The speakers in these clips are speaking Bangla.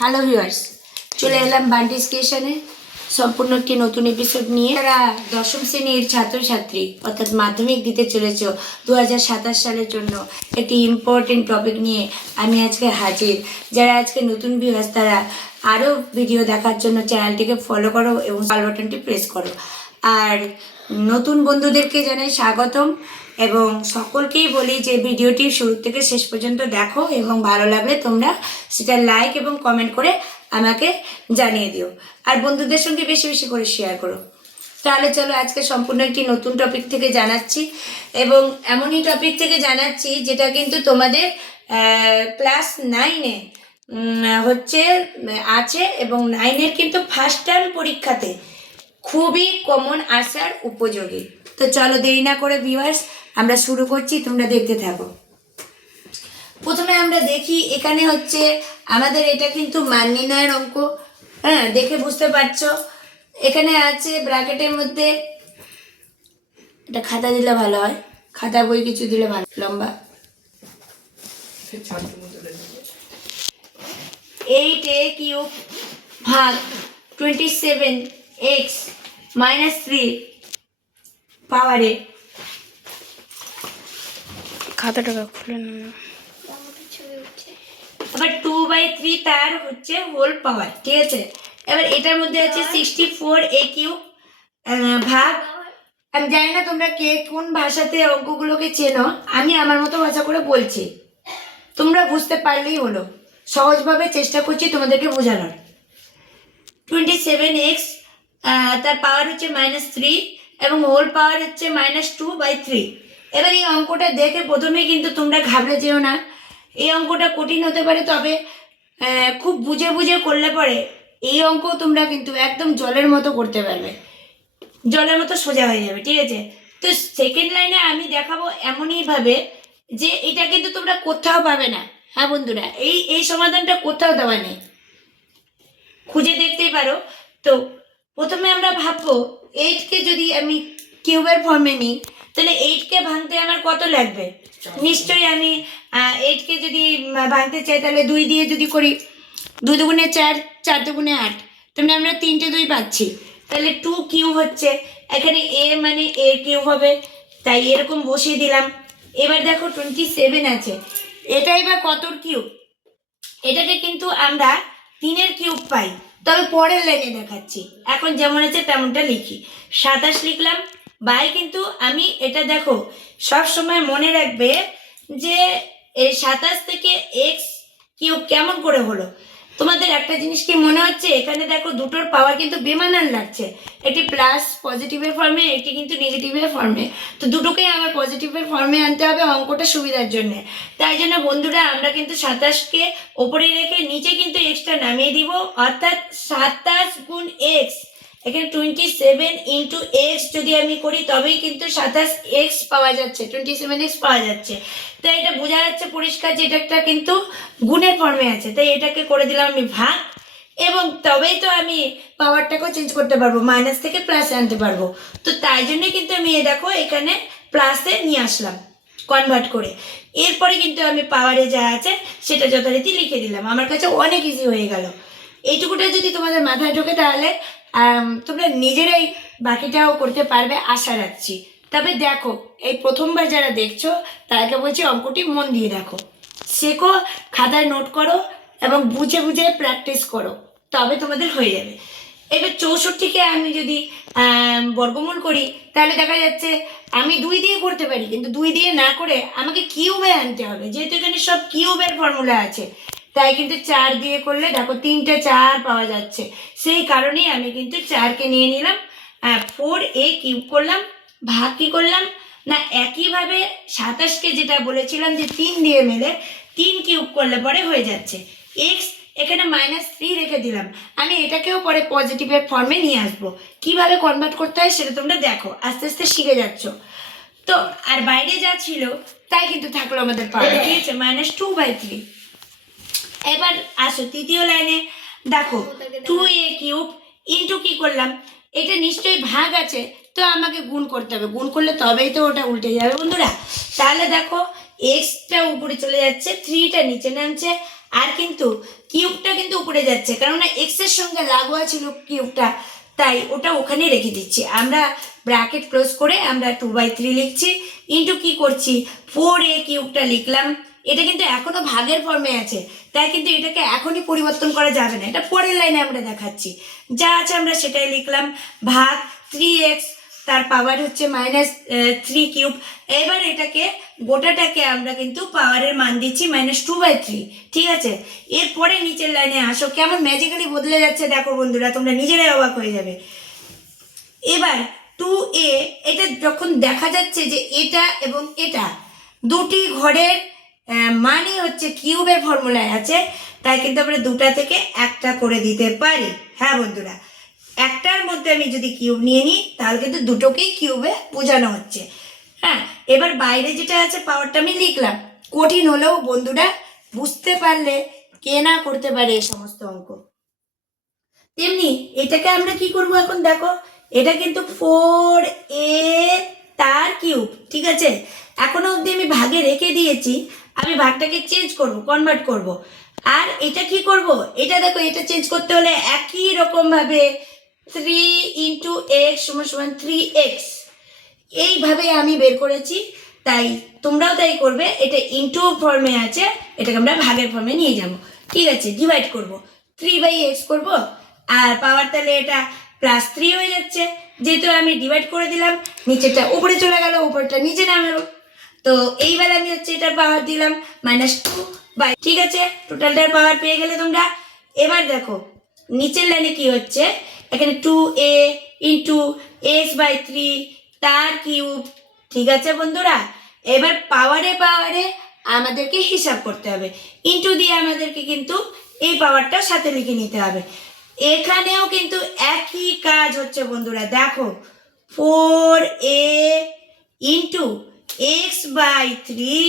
হ্যালো ভিউয়ার্স, চলে এলাম বান্টিস ক্রিয়েশনে সম্পূর্ণ একটি নতুন এপিসোড নিয়ে। যারা দশম শ্রেণীর ছাত্রছাত্রী অর্থাৎ মাধ্যমিক দিতে চলেছ 2027 সালের জন্য একটি ইম্পর্টেন্ট টপিক নিয়ে আমি আজকে হাজির। যারা আজকে নতুন ভিউয়ার্স তারা আরও ভিডিও দেখার জন্য চ্যানেলটিকে ফলো করো এবং বেল বাটনটি প্রেস করো। আর নতুন বন্ধুদেরকে জানাই স্বাগতম এবং সকলকেই বলি যে ভিডিওটি শুরু থেকে শেষ পর্যন্ত দেখো এবং ভালো লাগলে তোমরা সেটা লাইক এবং কমেন্ট করে আমাকে জানিয়ে দিও। আর বন্ধুদের সঙ্গে বেশি বেশি করে শেয়ার করো। তাহলে চলো আজকে সম্পূর্ণ একটি নতুন টপিক থেকে জানাচ্ছি এবং এমনই টপিক থেকে জানাচ্ছি যেটা কিন্তু তোমাদের ক্লাস 9-এ হচ্ছে আছে এবং 9-এর কিন্তু ফার্স্ট টার্ম পরীক্ষাতে খুবই কমন আসার উপযোগী। তো চলো দেরি না করে ভিউয়ার্স আমরা শুরু করছি, তোমরা দেখতে থাকো। প্রথমে আমরা দেখি এখানে হচ্ছে আমাদের এটা কিন্তু মান নির্ণয়ের অঙ্ক। হ্যাঁ, দেখে বুঝতে পারছো এখানে আছে ব্র্যাকেটের মধ্যে, এটা খাতা দিলে ভালো হয়, খাতা বই কিছু দিলে ভালো, লম্বা 8a³ ভাগ 27x - 3 পাওয়ারে, খাতাটা খুলে না, আবার 2/3 তার হচ্ছে হোল পাওয়ার। ঠিক আছে, এবার এটার মধ্যে আছে 64a³ ভাগ, আমি জানি না তোমরা কে কোন ভাষাতে অঙ্কগুলোকে চেনো, আমি আমার মতো ভাষা করে বলছি, তোমরা বুঝতে পারলেই হলো। সহজভাবে চেষ্টা করছি তোমাদেরকে বোঝানোর। 27x তার পাওয়ার হচ্ছে -3 এবং হোল পাওয়ার হচ্ছে -2/3। এবার এই অঙ্কটা দেখে প্রথমেই কিন্তু তোমরা ঘাবড়ে যেও না, এই অঙ্কটা কঠিন হতে পারে, তবে খুব বুঝে বুঝে করলে পরে এই অঙ্ক তোমরা কিন্তু একদম জলের মতো করতে পারবে, জলের মতো সোজা হয়ে যাবে। ঠিক আছে, তো সেকেন্ড লাইনে আমি দেখাবো এমনইভাবে যে এটা কিন্তু তোমরা কোথাও পাবে না। হ্যাঁ বন্ধুরা, এই সমাধানটা কোথাও দেওয়া নেই, খুঁজে দেখতেই পারো। তো প্রথমে আমরা ভাববো 8কে যদি আমি কিউবের ফর্মে নিই তাহলে 8কে ভাঙতে আমার কত লাগবে। নিশ্চয়ই আমি 8কে যদি ভাঙতে চাই তাহলে 2 দিয়ে যদি করি, 2 দুগুণে 4, 4 দুগুণে 8, তাহলে আমরা 3টে 2 পাচ্ছি, তাহলে 2³ হচ্ছে, এখানে a মানে a³ হবে, তাই এরকম বসিয়ে দিলাম। এবার দেখো 27 আছে, এটাই বা কতর কিউব, এটাকে কিন্তু আমরা 3-এর কিউব পাই, তবে পরের লাইনে দেখাচ্ছি, এখন যেমন আছে তেমনটা লিখি। 27 লিখলাম বাই, কিন্তু আমি এটা দেখো সব সময় মনে রাখবে যে এই 27 থেকে x³ কেমন করে হলো। তোমাদের একটা জিনিস কি মনে হচ্ছে, এখানে দেখো দুটোর পাওয়ার কিন্তু বেমানান লাগছে, একটি প্লাস পজিটিভের ফর্মে, একটি কিন্তু নেগেটিভের ফর্মে, তো দুটোকেই আমার পজিটিভের ফর্মে আনতে হবে অঙ্কটা সুবিধার জন্য। তাই জন্য বন্ধুরা আমরা কিন্তু 27কে ওপরে রেখে নিচে কিন্তু এক্সটা নামিয়ে দিব, অর্থাৎ 27 গুণ x, এখানে 27 ইন্টু x যদি আমি করি তবেই কিন্তু 27x পাওয়া যাচ্ছে, 27x পাওয়া যাচ্ছে। তাই এটা বোঝা যাচ্ছে পরিষ্কার যে এটা একটা কিন্তু গুণের ফর্মে আছে, তাই এটাকে করে দিলাম আমি ভাগ, এবং তবেই তো আমি পাওয়ারটাকেও চেঞ্জ করতে পারবো, মাইনাস থেকে প্লাসে আনতে পারবো। তো তাই জন্যই কিন্তু আমি দেখো এখানে প্লাসে নিয়ে আসলাম কনভার্ট করে। এরপরে কিন্তু আমি পাওয়ারে যা আছে সেটা যথারীতি লিখে দিলাম, আমার কাছে অনেক ইজি হয়ে গেল। এইটুকুটা যদি তোমাদের মাথায় ঢোকে তাহলে তোমরা নিজেরাই বাকিটাও করতে পারবে আশা রাখছি। তবে দেখো এই প্রথমবার যারা দেখছো তাদেরকে বলছি অঙ্কটি মন দিয়ে দেখো, শেখো, খাতায় নোট করো এবং বুঝে বুঝে প্র্যাকটিস করো, তবে তোমাদের হয়ে যাবে। এবার 64কে আমি যদি বর্গমূল করি তাহলে দেখা যাচ্ছে আমি 2 দিয়ে করতে পারি, কিন্তু 2 দিয়ে না করে আমাকে কিউবে আনতে হবে, যেহেতু এখানে সব কিউবের ফর্মুলা আছে, তাই কিন্তু 4 দিয়ে করলে দেখো 3টে 4 পাওয়া যাচ্ছে, সেই কারণেই আমি কিন্তু 4কে নিয়ে নিলাম, 4a³ করলাম, ভাগ কি করলাম না একইভাবে 27কে যেটা বলেছিলাম যে 3 দিয়ে মেলে 3³ করলে পরে হয়ে যাচ্ছে। x এখানে -3 রেখে দিলাম, আমি এটাকেও পরে পজিটিভের ফর্মে নিয়ে আসবো, কিভাবে কনভার্ট করতে হয় সেটা তোমরা দেখো, আস্তে আস্তে শিখে যাচ্ছ। তো আর বাইরে যা ছিল তাই কিন্তু থাকলো আমাদের পাওয়ার, ঠিক আছে, -2/3। এবার আসো তৃতীয় লাইনে, দেখো 2a³ ইন্টু কি করলাম, এটা নিশ্চয়ই ভাগ আছে, তো আমাকে গুণ করতে হবে, গুণ করলে তবেই তো ওটা উল্টে যাবে বন্ধুরা। তাহলে দেখো এক্সটা উপরে চলে যাচ্ছে, 3টা নিচে নামছে, আর কিন্তু কিউবটা কিন্তু উপরে যাচ্ছে, কেননা এক্সের সঙ্গে লাগোয়া ছিল কিউবটা, তাই ওটা ওখানে রেখে দিচ্ছি। আমরা ব্র্যাকেট ক্লোজ করে আমরা 2/3 লিখছি, ইন্টু কি করছি 4a কিউবটা লিখলাম। এটা কিন্তু এখনো ভাগের ফর্মে আছে, তাই কিন্তু এটাকে এখনই পরিবর্তন করা যাবে না, এটা পরের লাইনে আমরা দেখাচ্ছি। যা আছে আমরা সেটাই লিখলাম, ভাগ 3x তার পাওয়ার হচ্ছে -3 কিউব। এবার এটাকে গোটাটাকে আমরা কিন্তু পাওয়ারের মান দিচ্ছি -2/3, ঠিক আছে। এরপরে নিচের লাইনে আসো, কেমন ম্যাজিক্যালি বদলে যাচ্ছে দেখো বন্ধুরা, তোমরা নিজেরাই অবাক হয়ে যাবে। এবার 2a, এটা যখন দেখা যাচ্ছে যে এটা এবং এটা দুটি ঘরের মানই হচ্ছে কিউবের ফর্মুলায় আছে, তাই কিন্তু আমরা দুটা থেকে একটা করে দিতে পারি। হ্যাঁ বন্ধুরা, একটার মধ্যে আমি যদি কিউব নিয়ে নিই তাহলে কিন্তু দুটোকেই কিউবে বোঝানো হচ্ছে। হ্যাঁ, এবার বাইরে যেটা আছে পাওয়ারটা আমি লিখলাম। কঠিন হলেও বন্ধুরা বুঝতে পারলে কে না করতে পারে এই সমস্ত অঙ্ক। তেমনি এটাকে আমরা কি করব এখন দেখো, এটা কিন্তু 4a তার কিউব, ঠিক আছে। এখনো অবধি আমি ভাগে রেখে দিয়েছি, আমি ভাগটাকে চেঞ্জ করব, কনভার্ট করব। আর এটা কি করব, এটা দেখো, এটা চেঞ্জ করতে হলে একই রকম ভাবে 3 × x = 3x এইভাবে আমি বের করেছি, তাই তোমরাও তাই করবে। এটা ইনটু ফর্মে আছে, এটাকে আমরা ভাগের ফর্মে নিয়ে যাব, ঠিক আছে। ডিভাইড করব, 3/x করব, আর পাওয়ার তাহলে এটা +3 হয়ে যাচ্ছে, যেহেতু আমি ডিভাইড করে দিলাম, নিচেটা উপরে চলে গেল, উপরটা নিচে নামলো। তো এইবার আমি হচ্ছে এটার পাওয়ার দিলাম -2, ঠিক আছে। টোটালটার পাওয়ার পেয়ে গেলে তোমরা। এবার দেখো নিচের লাইনে কি হচ্ছে, এখানে 2a × x/3 তার কিউব, ঠিক আছে বন্ধুরা। এবার পাওয়ারে পাওয়ারে আমাদেরকে হিসাব করতে হবে, ইন্টু দিয়ে আমাদেরকে কিন্তু এই পাওয়ারটাও সাথে লিখে নিতে হবে। এখানেও কিন্তু একই কাজ হচ্ছে বন্ধুরা, দেখো 4a × x/3,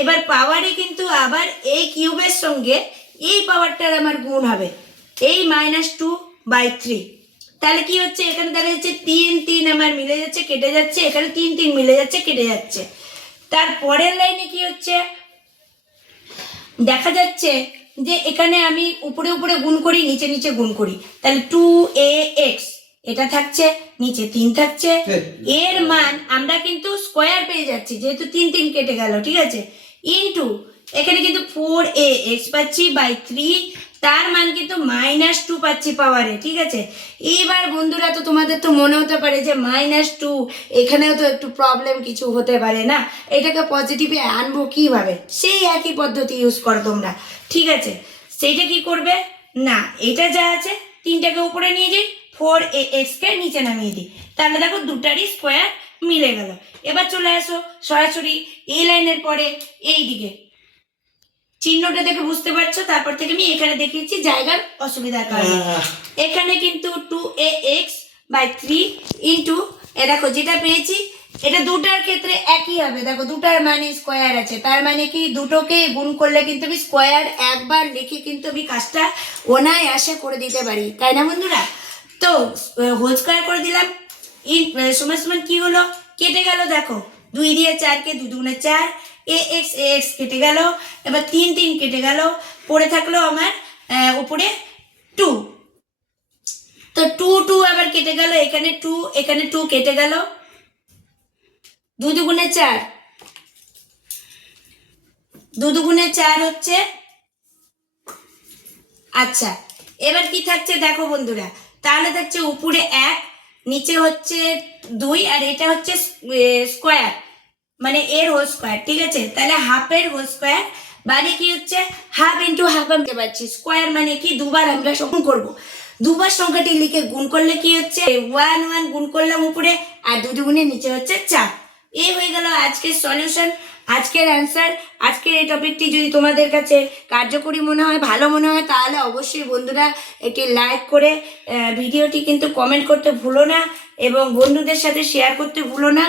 এবার পাওয়ারে কিন্তু আবার এই কিউবের সঙ্গে এই পাওয়ারটার আমার গুণ হবে, এই -2/3। তাহলে কি হচ্ছে, এখানে দেখা যাচ্ছে 3 3 আমার মিলে যাচ্ছে, কেটে যাচ্ছে, এখানে 3 3 মিলে যাচ্ছে, কেটে যাচ্ছে। তারপরের লাইনে কি হচ্ছে, দেখা যাচ্ছে যে এখানে আমি উপরে উপরে গুণ করি, নিচে নিচে গুণ করি, তাহলে 2ax এটা থাকছে, নিচে 3 থাকছে। এর মান আমরা কিন্তু স্কোয়ার পেয়ে যাচ্ছি, যেহেতু 3 3 কেটে গেল, ঠিক আছে। ইন্টু এখানে কিন্তু 4ax পাচ্ছি /3, তার মান কিন্তু -2 পাচ্ছি পাওয়ারে, ঠিক আছে। এইবার বন্ধুরা তো তোমাদের তো মনে হতে পারে যে -2, এখানেও তো একটু প্রবলেম কিছু হতে পারে না, এটাকে পজিটিভে আনবো কিভাবে? সেই একই পদ্ধতি ইউজ করো তোমরা, ঠিক আছে। সেইটা কি করবে না, এটা যা আছে 3টাকে উপরে নিয়ে যাই, 4ax কে নিচে নামিয়ে দিই, তাহলে দেখো দুটারই স্কোয়ার মিলে গেল। এবার চলে আসো সরাসরি এই লাইনের পরে এই দিকে, চিহ্নটা দেখে বুঝতে পারছো, তারপর থেকে আমি এখানে দেখিয়েছি জায়গার অসুবিধার কারণে। এখানে কিন্তু 2ax/3 ইন্টু দেখো যেটা পেয়েছি, এটা দুটার ক্ষেত্রে একই হবে। দেখো দুটার মানে স্কোয়ার আছে, তার মানে কি দুটোকে গুণ করলে কিন্তু আমি স্কোয়ার একবার লিখে কিন্তু আমি কাজটা অনায়াসে করে দিতে পারি, তাই না বন্ধুরা। তো হোল স্কোয়ার করে দিলাম, সমান সমান কি হলো, কেটে গেল, দেখো 2 দিয়ে 4কে 2 × 4, ax কেটে গেল, এবার 3 3 কেটে গেল, পড়ে থাকলো আমার উপরে 2। তো 2 2 আবার কেটে গেল, এখানে 2 এখানে 2 কেটে গেল, 2 2 × 4, 2 2 × 4 হচ্ছে। আচ্ছা, এবার কি থাকছে দেখো বন্ধুরা, তাহলে থাকছে উপরে 1, নিচে হচ্ছে 2, আর এটা হচ্ছে স্কোয়ার, মানে এর হোল স্কোয়ার, ঠিক আছে। তাহলে হাফের হোল স্কোয়ার মানে কি হচ্ছে, হাফ ইন্টু হাফ আমি পাচ্ছি, স্কোয়ার মানে কি দুবার আমরা গুণ করবো, দুবার সংখ্যাটি লিখে গুণ করলে কি হচ্ছে 1 1 গুণ করলাম উপরে, আর 2 2 গুণে নিচে হচ্ছে 4। এই হয়ে গেল আজকের সলিউশন, আজকের অ্যান্সার। আজকের এই টপিকটি যদি তোমাদের কাছে কার্যকরী মনে হয়, ভালো মনে হয়, তাহলে অবশ্যই বন্ধুরা একটি লাইক করে ভিডিওটি কিন্তু কমেন্ট করতে ভুলো না, এবং বন্ধুদের সাথে শেয়ার করতে ভুলো না।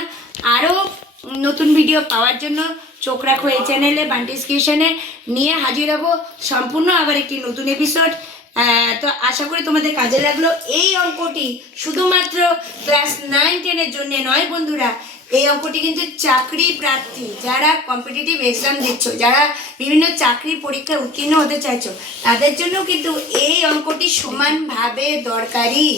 আরও নতুন ভিডিও পাওয়ার জন্য চোখ রাখো এই চ্যানেলে, বান্টিস কিচেনে নিয়ে হাজির হব সম্পূর্ণ আবার একটি নতুন এপিসোড। তো আশা করি তোমাদের কাজে লাগলো। এই অঙ্কটি শুধুমাত্র ক্লাস 9 10-এর জন্য নয় বন্ধুরা, এই অঙ্কটি কিন্তু চাকরি প্রার্থী, যারা কম্পিটিটিভ এক্সাম দিচ্ছ, যারা বিভিন্ন চাকরি পরীক্ষায় উত্তীর্ণ হতে চাইছো, তাদের জন্য কিন্তু এই অঙ্কটি সমানভাবে দরকারি।